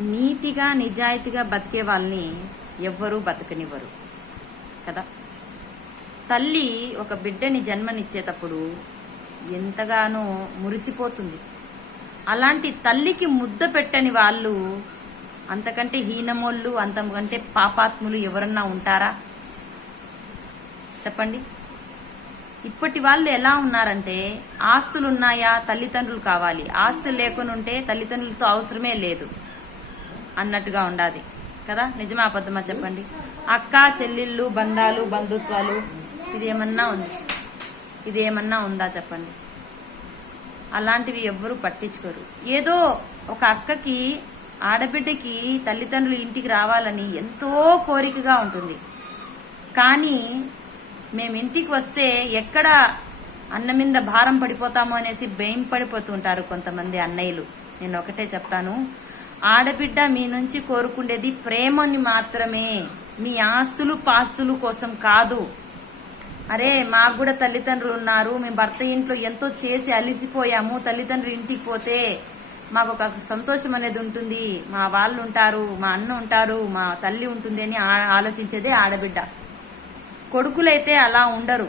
నీతిగా నిజాయితీగా బతికే వాళ్ళని ఎవ్వరూ బతకనివ్వరు కదా. తల్లి ఒక బిడ్డని జన్మనిచ్చేటప్పుడు ఎంతగానో మురిసిపోతుంది. అలాంటి తల్లికి ముద్ద పెట్టని వాళ్ళు అంతకంటే హీనమోళ్ళు, అంతకంటే పాపాత్ములు ఎవరన్నా ఉంటారా చెప్పండి. ఇప్పటి వాళ్ళు ఎలా ఉన్నారంటే ఆస్తులున్నాయా తల్లిదండ్రులు కావాలి, ఆస్తులు లేకునుంటే తల్లిదండ్రులతో అవసరమే లేదు అన్నట్టుగా ఉండాలి కదా. నిజమా అబద్ధమా చెప్పండి. అక్క చెల్లెళ్ళు, బంధాలు, బంధుత్వాలు ఇదేమన్నా ఉందా చెప్పండి. అలాంటివి ఎవ్వరూ పట్టించుకోరు. ఏదో ఒక అక్కకి ఆడబిడ్డకి తల్లిదండ్రులు ఇంటికి రావాలని ఎంతో కోరికగా ఉంటుంది. కానీ మేము ఇంటికి వస్తే ఎక్కడ అన్న మీద భారం పడిపోతామో అనేసి భయం పడిపోతుంటారు కొంతమంది అన్నయ్యలు. నేను ఒకటే చెప్తాను, ఆడబిడ్డ మీ నుంచి కోరుకుండేది ప్రేమని మాత్రమే, మీ ఆస్తులు పాస్తులు కోసం కాదు. అరే మాకు కూడా తల్లిదండ్రులు ఉన్నారు, మేము భర్త ఇంట్లో ఎంతో చేసి అలిసిపోయాము, తల్లిదండ్రులు ఇంటికి పోతే మాకు ఒక సంతోషం అనేది ఉంటుంది, మా వాళ్ళు ఉంటారు, మా అన్న ఉంటారు, మా తల్లి ఉంటుంది అని ఆలోచించేదే ఆడబిడ్డ. కొడుకులైతే అలా ఉండరు.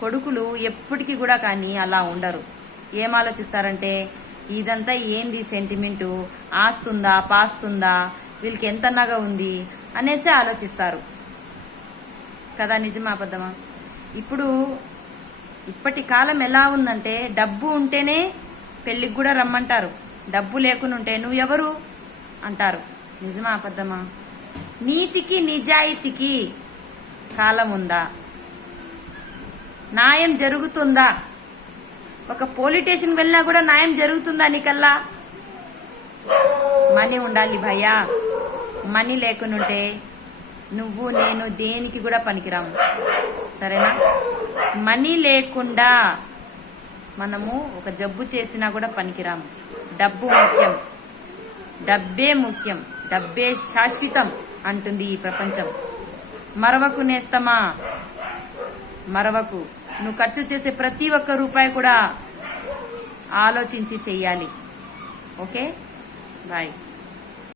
కొడుకులు ఎప్పటికీ కూడా కానీ అలా ఉండరు. ఏం ఆలోచిస్తారంటే ఇదంతా ఏంది సెంటిమెంటు, ఆస్తుందా పాస్తుందా, వీళ్ళకి ఎంత నగ ఉంది అనేసి ఆలోచిస్తారు కదా. నిజమా అబద్ధమా. ఇప్పటి కాలం ఎలా ఉందంటే డబ్బు ఉంటేనే పెళ్లికి కూడా రమ్మంటారు, డబ్బు లేకునుంటే నువ్వెవరు అంటారు. నిజమా అబద్ధమా. నీతికి నిజాయితీకి కాలం ఉందా? న్యాయం జరుగుతుందా? ఒక పోలీస్ స్టేషన్ వెళ్ళినా కూడా న్యాయం జరుగుతుందా నీకల్లా? మనీ ఉండాలి భయ్యా. మనీ లేకునుంటే నువ్వు నేను దేనికి కూడా పనికిరాము, సరేనా. మనీ లేకుండా మనము ఒక జబ్బు చేసినా కూడా పనికిరాము. డబ్బు ముఖ్యం, డబ్బే ముఖ్యం, డబ్బే శాశ్వతం అంటుంది ఈ ప్రపంచం. మరవకు నేస్తమా, మరవకు. నువ్వు ఖర్చు చేసే ప్రతి ఒక్క రూపాయి కూడా ఆలోచించి చెయ్యాలి. Okay, bye.